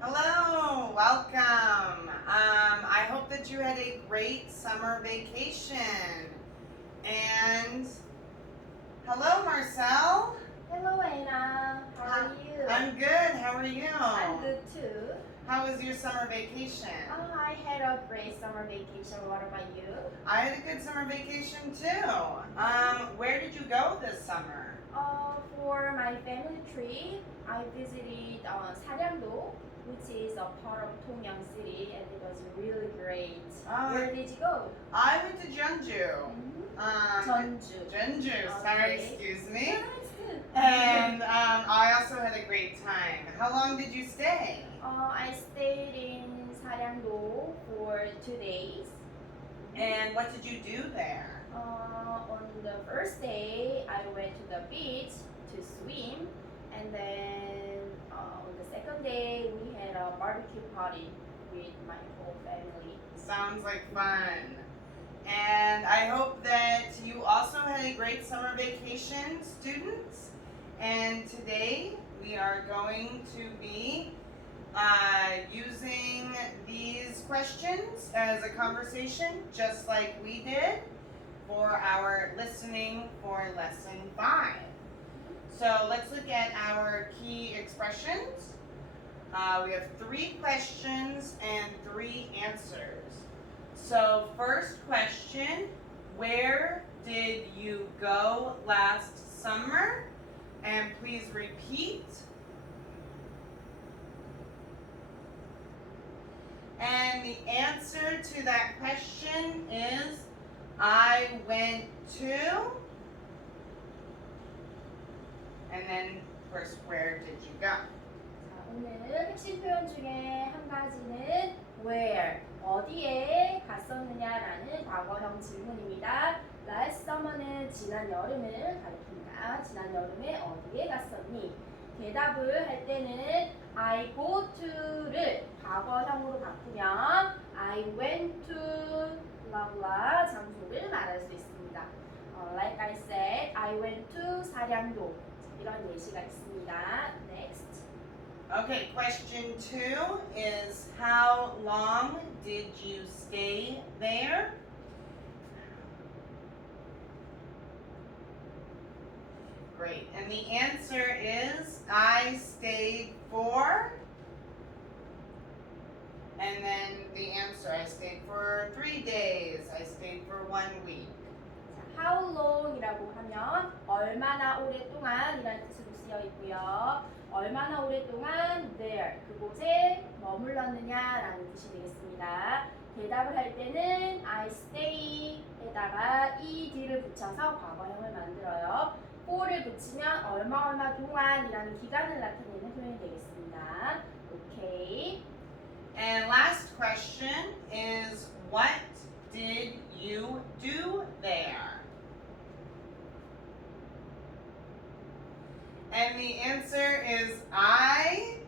Hello, welcome. I hope that you had a great summer vacation. And hello, Marcel. Hello, Anna. How are you? I'm good. How are you? I'm good too. How was your summer vacation? I had a great summer vacation. What about you? I had a good summer vacation too. Where did you go this summer? For my family trip, I visited Saryangdo, which is a part of Tongyang City, and it was really great. Where did you go? I went to Jeonju. Jeonju. Jeonju. Sorry, Okay. excuse me. Yeah, it's good. And I also had a great time. How long did you stay? I stayed in Saryangdo for 2 days. And what did you do there? On the first day, I went to the beach to swim, and then on the second day, we had a barbecue party with my whole family. Sounds like fun. And I hope that you also had a great summer vacation, students. And today we are going to be using these questions as a conversation, just like we did for our listening for lesson 5. So let's look at our key expressions. We have 3 questions and 3 answers. So first question, where did you go last summer? And please repeat. And the answer to that question is I went to, and then first, where did you go? 자, 오늘 핵심 표현 중에 한 가지는 where, 어디에 갔었느냐라는 과거형 질문입니다. Last summer는 지난 여름을 가리킵니다. 지난 여름에 어디에 갔었니? 대답을 할 때는 I go to를 과거형으로 바꾸면 I went to 블라블라 장소를 말할 수 있습니다. Like I said, I went to 사량도. 이런 예시가 있습니다. Next. Okay, question 2 is how long did you stay there? Great. And the answer is I stayed for, and then the answer, I stayed for 3 days. I stayed for 1 week. 자, how long이라고 하면 얼마나 오랫동안이라는 뜻으로 쓰여 있고요. 얼마나 오랫동안 there, 그곳에 머물렀느냐라는 뜻이 되겠습니다. 대답을 할 때는 I stay에다가 ed를 붙여서 과거형을 만들어요. for를 붙이면 얼마 동안이라는 기간을 나타내는 표현이 되겠습니다. 오케이. And last question is what did you do there? And the answer is I.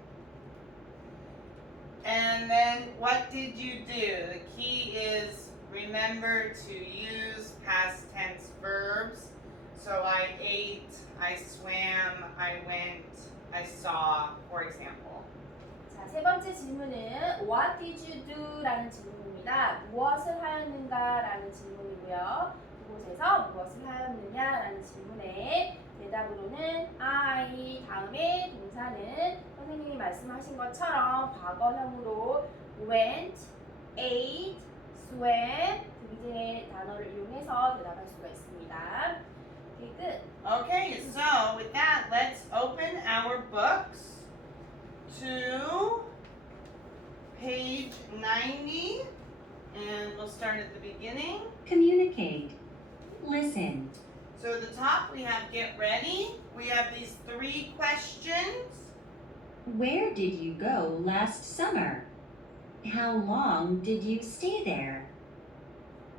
And then what did you do? The key is remember to use past tense verbs. So I ate, I swam, I went, I saw, for example. 자, 세 번째 질문은 What did you do? 라는 질문입니다. 무엇을 하였는가? 라는 질문이고요. 그곳에서 무엇을 하였느냐? 라는 질문에 대답으로는 I 다음에 동사는 선생님이 말씀하신 것처럼 과거형으로 went, ate, swam 등등의 단어를 이용해서 대답할 수가 있습니다. Okay, good. Okay, so with that, let's open our books to page 90, and we'll start at the beginning. Communicate. Listen. So at the top we have get ready. We have these 3 questions. Where did you go last summer? How long did you stay there?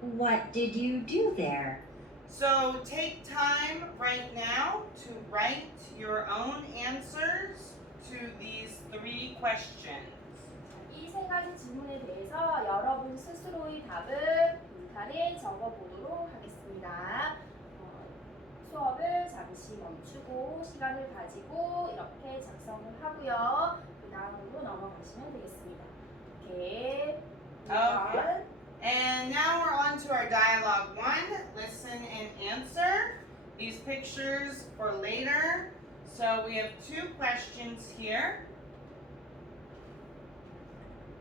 What did you do there? So take time right now to write your own answers to these 3 questions. 이 세 가지 질문에 대해서 여러분 스스로의 답을 빈칸에 적어보도록 하겠습니다. 수업을 잠시 멈추고 시간을 가지고 이렇게 작성을 하고요. 그 다음으로 넘어가겠습니다. 하시면 되겠습니다. 오케이. Okay. And now we're on to our dialogue one. Listen and answer. These pictures for later. So we have two questions here.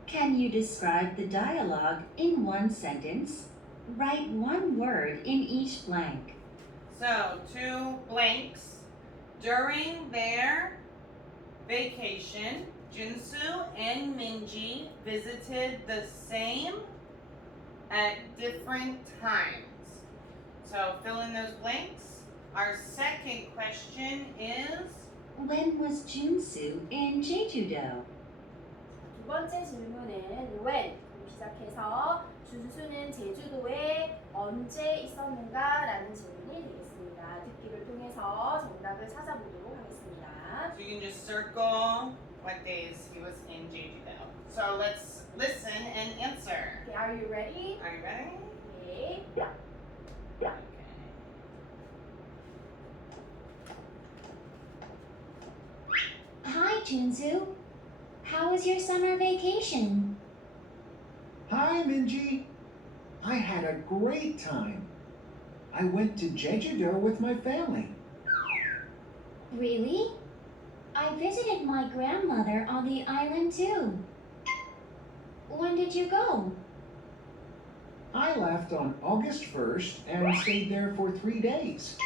Can you describe the dialogue in one sentence? Write one word in each blank. So two blanks. During their vacation, Junsu and Minji visited the same at different times. So fill in those blanks. Our second question is, When was Junsu in Jeju-do? 두 번째 질문은 when 시작해서 준수는 제주도에 언제 있었는가라는 질문이 되겠습니다. 듣기를 통해서 정답을 찾아보도록 하겠습니다. so you can just circle what days he was in Jeju-do. So let's listen and answer. Okay, are you ready? Are you ready? Okay. Okay. Hi, Junsu. How was your summer vacation? Hi, Minji. I had a great time. I went to Jeju-do with my family. Really? I visited my grandmother on the island too. When did you go? I left on August 1st and stayed there for 3 days.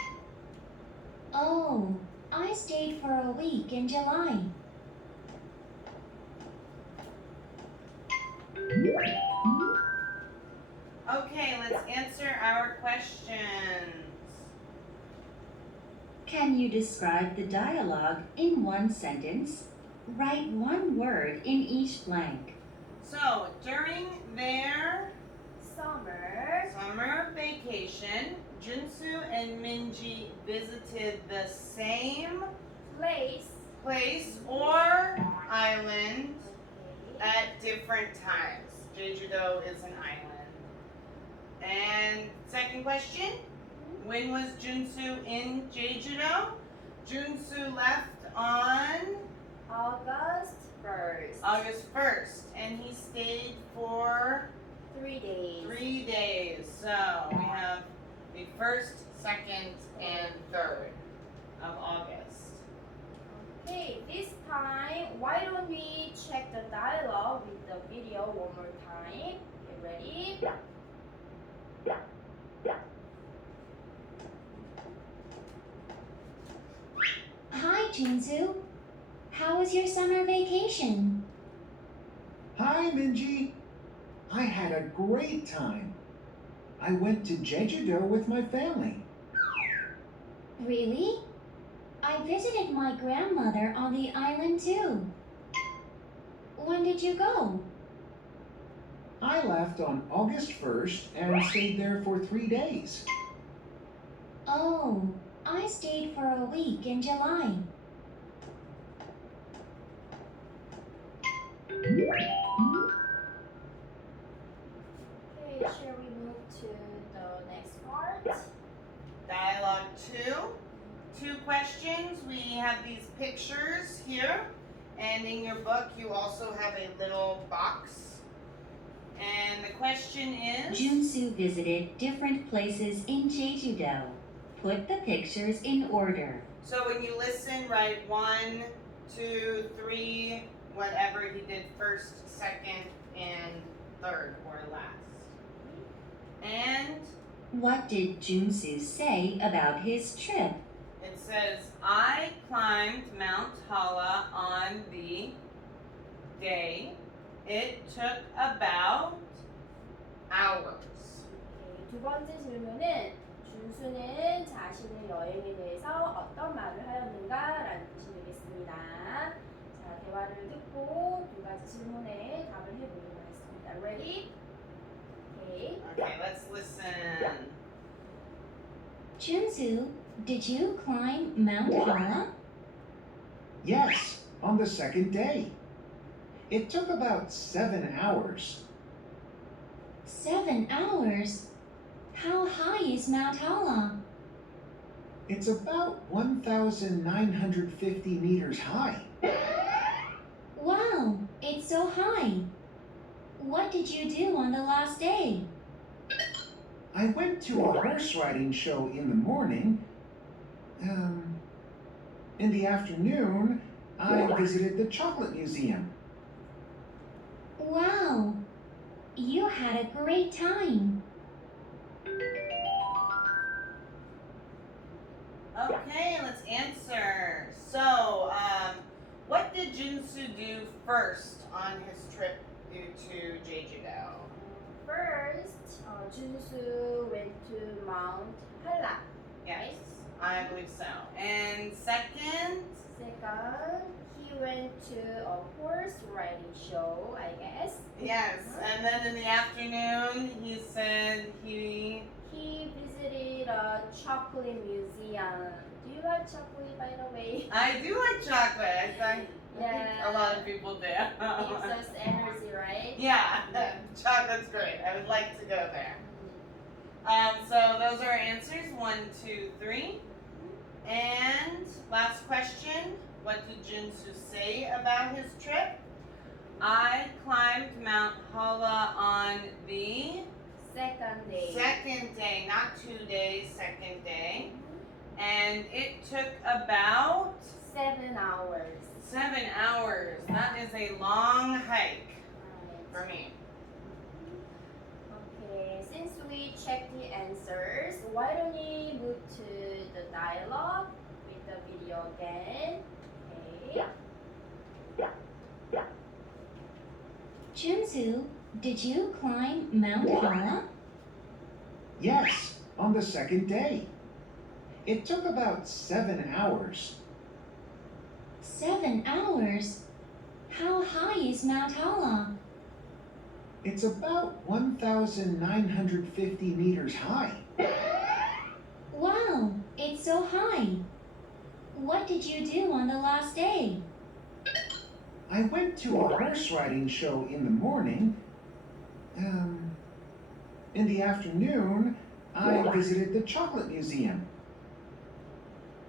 Oh, I stayed for a week in July. Okay, let's answer our questions. Can you describe the dialogue in one sentence? Write one word in each blank. So, during their Summer summer vacation, Junsu and Minji visited the same place. or island Okay. at different times. Jeju-do is an island. And second question, when was Junsu in Jeju-do? Junsu left on August 1st. August 1st, and he stayed for 3 days. 3 days. So we have the 1st, 2nd, and 3rd of August. Okay, this time, why don't we check the dialogue with the video one more time? Okay, ready? Hi, Junsu. How was your summer vacation? Hi, Minji. I had a great time. I went to Jeju-do with my family. Really? I visited my grandmother on the island too. When did you go? I left on August 1st and stayed there for 3 days. Oh, I stayed for a week in July. Okay, shall we move to the next part? Dialogue 2. 2 questions. We have these pictures here, and in your book you also have a little box. And the question is, Junsu visited different places in Jeju-do. Put the pictures in order. so when you listen, write 1, 2, 3, whatever he did first, second, and third, or last. And What did Junsu say about his trip? it says, I climbed Mount Hala on the day. It took about hours. Okay, 두 번째 질문은 준수는 자신의 여행에 대해서 어떤 말을 하였는가라는 뜻이 되겠습니다. 자, 대화를 듣고 두 가지 질문에 답을 해보도록 하겠습니다. Ready? Okay. Okay, let's listen. Junsu, did you climb Mount Hala? Yes, on the second day. It took about 7 hours. 7 hours? How high is Mount Hala? It's about 1,950 meters high. Wow, it's it's so high. What did you do on the last day? I went to a horse riding show in the morning. In the afternoon, I visited the chocolate museum. Wow, you had a great time. Okay, let's answer. So, what did Jinsu do first on his trip to Jeju-do? First, Junsu went to Mount Halla. Yes, I believe so. And second, Second, he went to a horse riding show, I guess. yes, and then in the afternoon, he said he He visited a chocolate museum. Do you like chocolate, by the way? I do like chocolate. I think Yeah. a lot of people do. Gives us energy, right? Yeah, chocolate's great. I would like to go there. So those are our answers 1, 2, 3. And last question, what did Jinsu say about his trip? I climbed Mount Hala on the Second day. second day, not 2 days, second day. And it took about 7 hours. 7 hours. That is a long hike for me. Okay, since we checked the answers, why don't we move to the dialogue with the video again? Okay. Junsu, did you climb Mount Hala? Yes, on the second day. It took about 7 hours. 7 hours? How high is Mount Hala? It's about 1,950 meters high. Wow, it's so high. What did you do on the last day? I went to a horse riding show in the morning. In the afternoon, I visited the chocolate museum.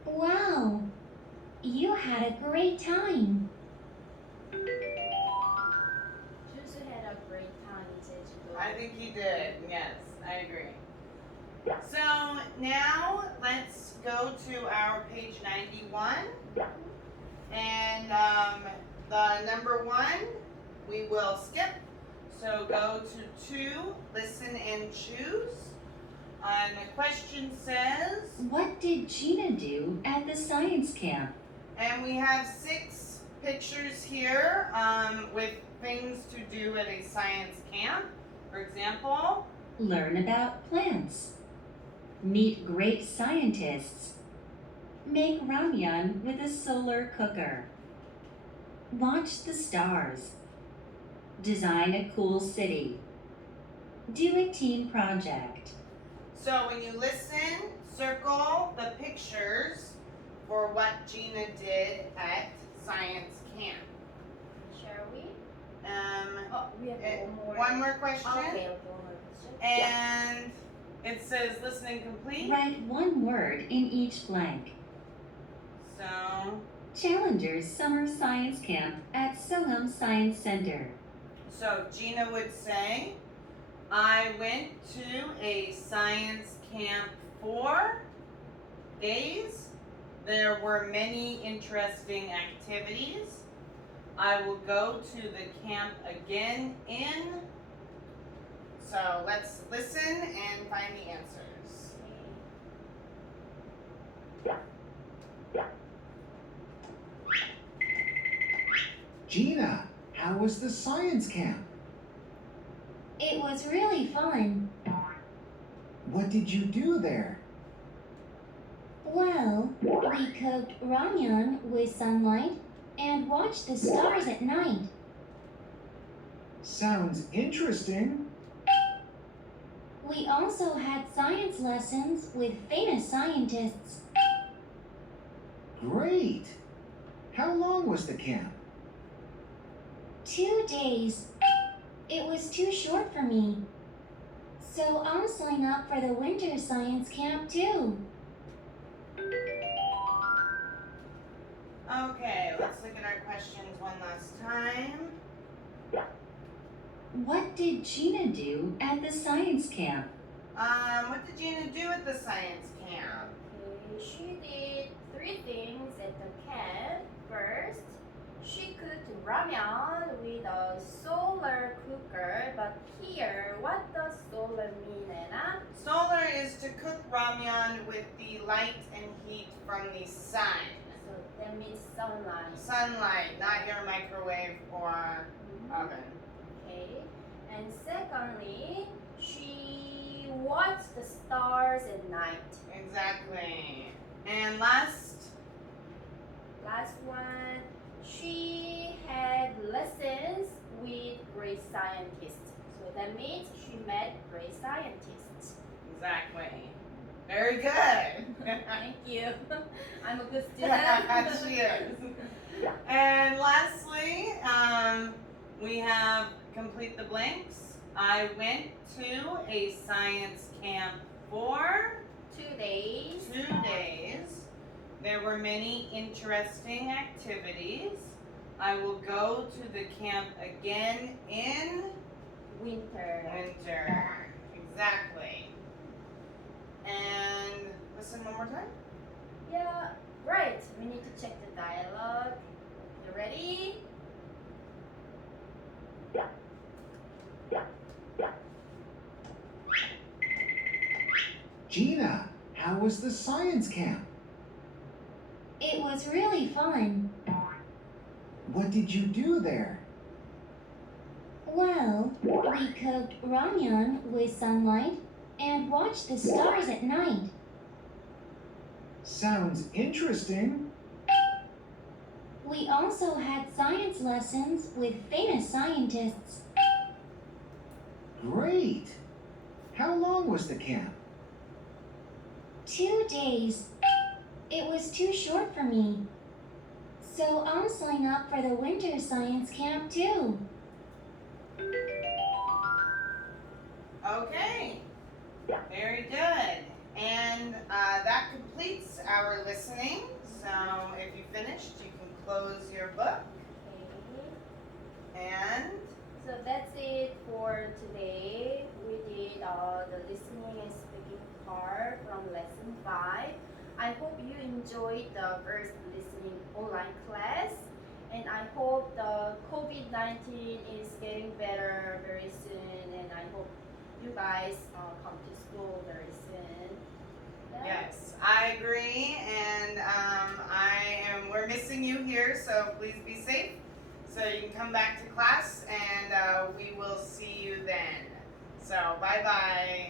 Wow, you had a great time. Junsu had a great time in Jeju-do. I think he did. Yes, I agree. So now let's go to our page 91. And the number 1 we will skip. So go to 2, listen and choose. And the question says, What did Gina do at the science camp? and we have 6 pictures here with things to do at a science camp. For example, Learn about plants. Meet great scientists. Make ramyun with a solar cooker. Watch the stars. Design a cool city. Do a team project. so when you listen, circle the pictures for what Gina did at science camp. Shall we? Um, Oh, we have one more. one more question. Okay, one more question. And it says listening complete. Write one word in each blank. So, Challengers Summer Science Camp at Soham Science Center. so Gina would say, I went to a science camp for days. There were many interesting activities. I will go to the camp again in. So let's listen and find the answers. Gina, how was the science camp? It was really fun. What did you do there? Well, we cooked ramyun with sunlight and watched the stars at night. Sounds interesting. We also had science lessons with famous scientists. Great. How long was the camp? 2 days. It was too short for me. So I'll sign up for the winter science camp too. Okay, let's look at our questions one last time. What did Gina do at the science camp? What did Gina do at the science camp? Okay, she did 3 things at the camp. First, she cooked ramen with a solar cooker. But here, what does solar mean, Anna? Solar is to cook ramyun with the light and heat from the sun. So that means sunlight. Sunlight, not your microwave or oven. Okay. And secondly, she watched the stars at night. Exactly. And last One, she had lessons with great scientists. So that means she met great scientists. exactly. Very good. Thank you. I'm a good student. She is. And lastly, we have complete the blanks. I went to a science camp for 2 days. 2 days. There were many interesting activities. I will go to the camp again in Winter. winter. Exactly. And listen one more time. Yeah, right. We need to check the dialogue. You ready? Gina, how was the science camp? It was really fun. What did you do there? Well, we cooked ramyun with sunlight and watched the stars at night. Sounds interesting. We also had science lessons with famous scientists. Great. How long was the camp? 2 days. It was too short for me. So I'll sign up for the winter science camp too. Okay. Very good. And that completes our listening. So if you finished, you can close your book. Okay. And So that's it for today. We did the listening and speaking part from lesson 5. I hope you enjoyed the first listening online class. And I hope the COVID-19 is getting better very soon. And I hope you guys come to school very soon. yes, I agree. And we're missing you here, so please be safe. So you can come back to class, and we will see you then. So bye bye.